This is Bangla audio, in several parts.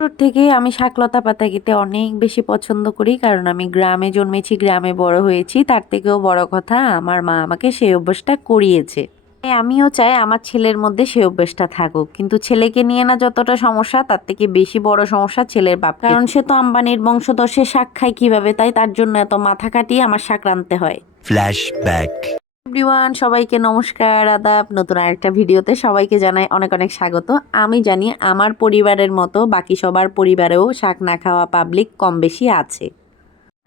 ছোট থেকে আমি শাকলতা পাতা খেতে অনেক বেশি পছন্দ করি, কারণ আমি গ্রামে জন্মেছি, গ্রামে বড় হয়েছি। তার থেকেও বড় কথা, আমার মা আমাকে সেই অভ্যাসটা করিয়েছে। তাই আমিও চাই আমার ছেলের মধ্যে সেই অভ্যাসটা থাকুক। কিন্তু ছেলেকে নিয়ে না যতটা সমস্যা, তার থেকে বেশি বড় সমস্যা ছেলের বাপ, কারণ সে তো আম্বানির বংশধর, সে শাক খায় কিভাবে? তাই তার জন্য এত মাথা কাটিয়ে আমার শাক রাঁধতে হয়। ফ্ল্যাশব্যাক। এভরিওয়ান, সবাইকে নমস্কার, আদাব। নতুন আরেকটা ভিডিওতে সবাইকে জানাই অনেক অনেক স্বাগত। আমি জানি আমার পরিবারের মতো বাকি সবার পরিবারেও শাক না খাওয়া পাবলিক কম বেশি আছে।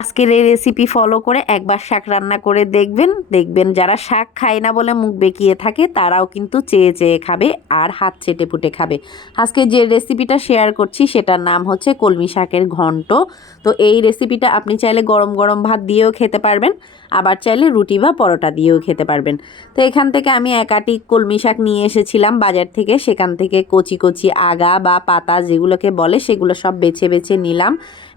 আজকের এই রেসিপি ফলো করে একবার শাক রান্না করে দেখবেন, দেখবেন যারা শাক খায় না বলে মুখ বেঁকিয়ে থাকে তারাও কিন্তু চেয়ে চেয়ে খাবে আর হাত চেটে পুটে খাবে। আজকে যে রেসিপিটা শেয়ার করছি সেটার নাম হচ্ছে কলমি শাকের ঘন্ট। তো এই রেসিপিটা আপনি চাইলে গরম গরম ভাত দিয়েও খেতে পারবেন, আবার চাইলে রুটি বা পরোটা দিয়েও খেতে পারবেন। তো এখান থেকে আমি এক আটি কলমি শাক নিয়ে এসেছিলাম বাজার থেকে। সেখান থেকে কচি কচি আগা বা পাতা যেগুলোকে বলে সেগুলো সব বেছে বেছে নিলাম।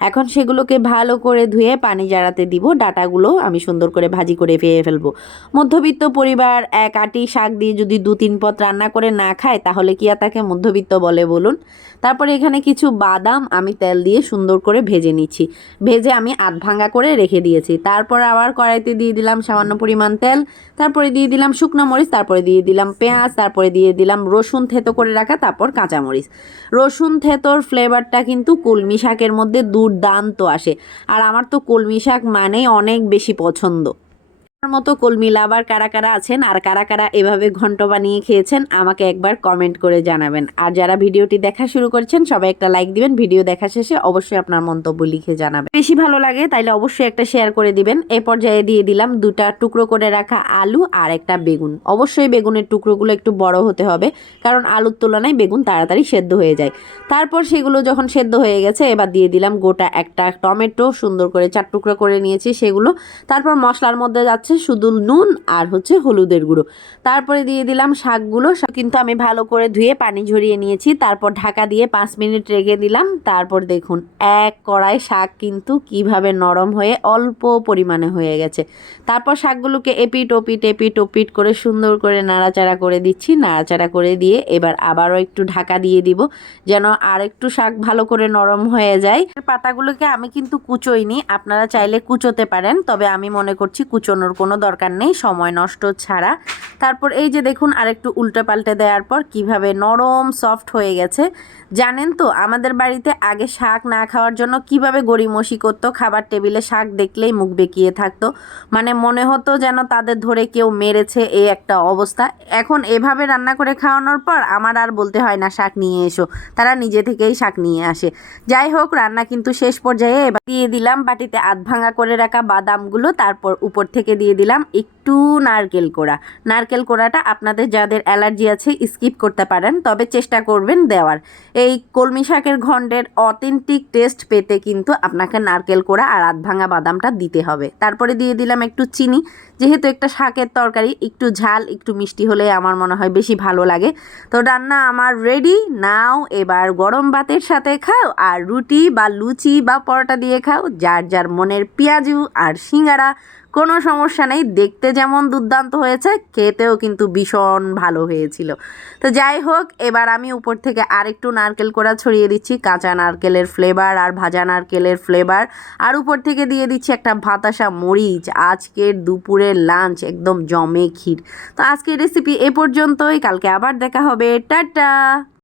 এখন সেগুলোকে ভালো করে ধুয়ে পানি ঝরাতে দিব। ডাঁটাগুলো আমি সুন্দর করে ভাজি করে ফেলে ফেলবো। মধ্যবিত্ত পরিবার এক আটি শাক দিয়ে যদি 2-3 পদ রান্না করে না খায়, তাহলে কি আর তাকে মধ্যবিত্ত বলে বলুন? তারপরে এখানে কিছু বাদাম আমি তেল দিয়ে সুন্দর করে ভেজে নিচ্ছি। ভেজে আমি আধ ভাঙা করে রেখে দিয়েছি। তারপর আবার কড়াইতে দিয়ে দিলাম সামান্য পরিমাণ তেল, তারপরে দিয়ে দিলাম শুকনো মরিচ, তারপরে দিয়ে দিলাম পেঁয়াজ, তারপরে দিয়ে দিলাম রসুন থেতো করে রাখা, তারপর কাঁচামরিচ। রসুন থেতোর ফ্লেভারটা কিন্তু কলমি শাকের মধ্যে দুর্দান্ত আসে। আর আমার তো কলমি শাক মানেই অনেক বেশি পছন্দ। আমার মতো কলমি লাভার কারা কারা আছেন আর কারা কারা এভাবে ঘন্ট বানিয়ে খেয়েছেন, আমাকে একবার কমেন্ট করে জানাবেন। আর যারা ভিডিওটি দেখা শুরু করেছেন সবাই একটা লাইক দিবেন। ভিডিও দেখা শেষে অবশ্যই আপনার মন্তব্য লিখে জানাবেন। বেশি ভালো লাগে তাইলে অবশ্যই একটা শেয়ার করে দিবেন। এ পর্যায়ে দিয়ে দিলাম 2টা টুকরো করে রাখা আলু আর একটা বেগুন। অবশ্যই বেগুনের টুকরোগুলো একটু বড় হতে হবে, কারণ আলুর তুলনায় বেগুন তাড়াতাড়ি সেদ্ধ হয়ে যায়। তারপর সেগুলো যখন সেদ্ধ হয়ে গেছে, এবার দিয়ে দিলাম গোটা একটা টমেটো, সুন্দর করে 4 টুকরো করে নিয়েছি সেগুলো। তারপর মশলার মধ্যে যাচ্ছে শুধু নুন আর হচ্ছে হলুদের গুঁড়ো। তারপরে দিয়ে দিলাম শাকগুলো, সব কিন্তু আমি ভালো করে ধুয়ে পানি ঝরিয়ে নিয়েছি। তারপর ঢাকা দিয়ে 5 মিনিট রেখে দিলাম। তারপর দেখুন এক কড়াই শাক কিন্তু কিভাবে নরম হয়ে অল্প পরিমাণে হয়ে গেছে। তারপর শাকগুলোকে এপিট ওপিট করে সুন্দর করে নাড়াচাড়া করে দিচ্ছি। নাড়াচাড়া করে দিয়ে এবার আবারও একটু ঢাকা দিয়ে দিব, যেন আর একটু শাক ভালো করে নরম হয়ে যায়। পাতাগুলোকে আমি কিন্তু কুচোইনি, আপনারা চাইলে কুচোতে পারেন, তবে আমি মনে করছি কুচোনোর কোনো দরকার নেই, সময় নষ্ট ছাড়া। তারপর এই যে দেখুন আরেকটু উল্টে পাল্টে দেওয়ার পর কিভাবে নরম সফট হয়ে গেছে। জানেন তো আমাদের বাড়িতে আগে শাক না খাওয়ার জন্য কিভাবে গড়িমসি করতো, খাবার টেবিলে শাক দেখলেই মুখ বেঁকিয়ে থাকতো, মানে মনে হতো যেন তাদের ধরে কেউ মেরেছে, এই একটা অবস্থা। এখন এভাবে রান্না করে খাওয়ানোর পর আমার আর বলতে হয় না শাক নিয়ে এসো, তারা নিজে থেকেই শাক নিয়ে আসে। যাই হোক, রান্না কিন্তু শেষ পর্যায়ে। এবার দিয়ে দিলাম বাটিতে আধ ভাঙা করে রাখা বাদামগুলো, তারপর উপর থেকে দিয়ে দিলাম একটু নারকেল কোড়া। নারকেল কোড়াটা আপনাদের যাদের অ্যালার্জি আছে স্কিপ করতে পারেন, তবে চেষ্টা করবেন দেওয়ার। এই কলমি শাকের ঘন্টের অথেন্টিক টেস্ট পেতে কিন্তু আপনাকে নারকেল কোড়া আর আধ ভাঙা বাদামটা দিতে হবে। তারপরে দিয়ে দিলাম একটু চিনি, যেহেতু একটা শাকের তরকারি একটু ঝাল একটু মিষ্টি হলে আমার মনে হয় বেশি ভালো লাগে। তো রান্না আমার রেডি নাও। এবার গরম ভাতের সাথে খাও, আর রুটি বা লুচি বা পরোটা দিয়ে খাও, যার যার মনের পেঁয়াজু আর সিঙ্গারা, কোনো সমস্যা নেই। দেখতে যেমন দুর্দান্ত হয়েছে, খেতেও কিন্তু ভীষণ ভালো হয়েছিল। তো যাই হোক, এবার আমি উপর থেকে আরেকটু নারকেল কোড়া ছড়িয়ে দিচ্ছি, কাঁচা নারকেলের ফ্লেভার আর ভাজা নারকেলের ফ্লেভার। আর উপর থেকে দিয়ে দিচ্ছি একটা ভাতাসা মরিচ। আজকের দুপুরের লাঞ্চ একদম জমে ক্ষীর। তো আজকের রেসিপি এ পর্যন্তই, কালকে আবার দেখা হবে। টাটা।